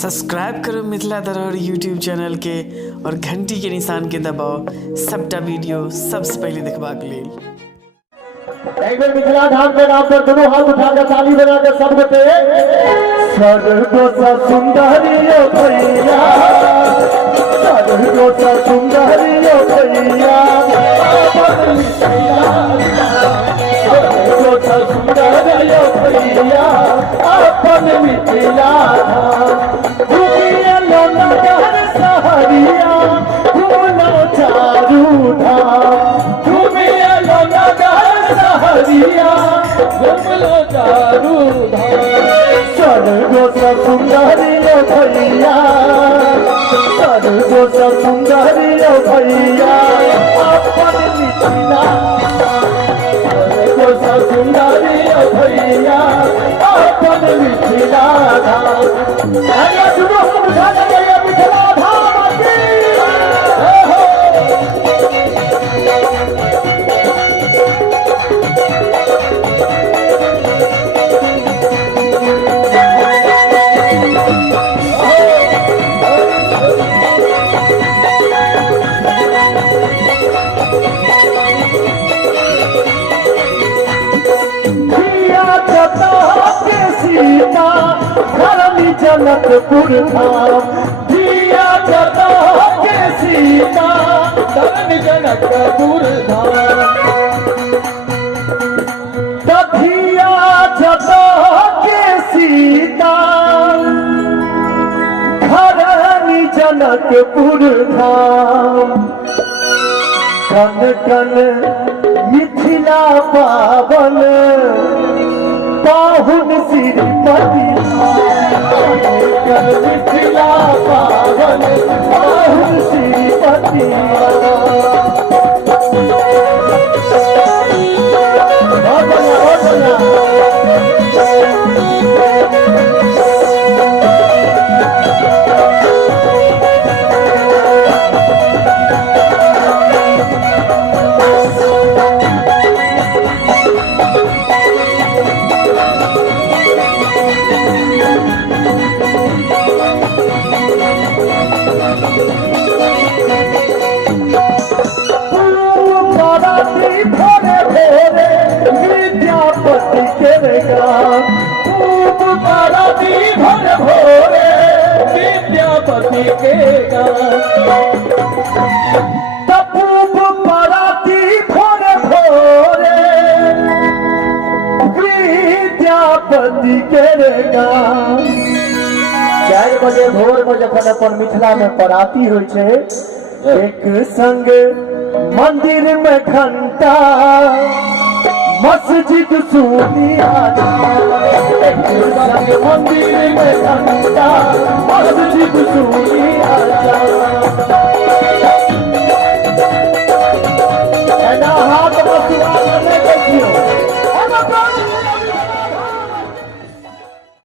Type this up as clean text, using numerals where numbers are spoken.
Subscribe करो मिथिला धरोहर YouTube channel के और घंटी के निशान के दबाओ सबटा वीडियो सबसे पहले देखबाक लेल। एक बार मिथिला धाम के नाम पर दोनों हाथ उठाकर ताली बजाकर सब बते सर्वो सा सुंदरियो भैया, सर्वो सा सुंदरियो भैया, सर्वो सा सुंदरियो भैया, अपन मिथिला भूमिया लोना घर सहरिया, भूलो चारू धाम, भूमिया लोना घर सहरिया, भूलो चारू धाम, सर्वो सा सुंदरियो भैया, सर्वो सा सुंदरियो भैया, अपन मिथिला, सर्वो सा सुंदरियो भैया, अपन मिथिला धाम। आया सुनो हम गाना गया मिथिला धाम की सीता धरनी जनकपुर धाम, दिया जता के सीता धरनी जनकपुर धाम, तभिया जता के सीता धरनी जनकपुर धाम, कन कन मिथिला पावन पाहुन श्रीपति मिथिला पावन पाहुन श्रीपति विद्यापति केगा खूब बाराती भर भोरे, विद्यापति केगा खूब बाराती भर भोरे, विद्यापति केगा 4 बजे भोर में जखन अपन मिथिला में पराती होइ छै, एक संग मंदिर में घंटा मस्जिद सुनिया, एक संग मंदिर में घंटा मस्जिद सुनिया।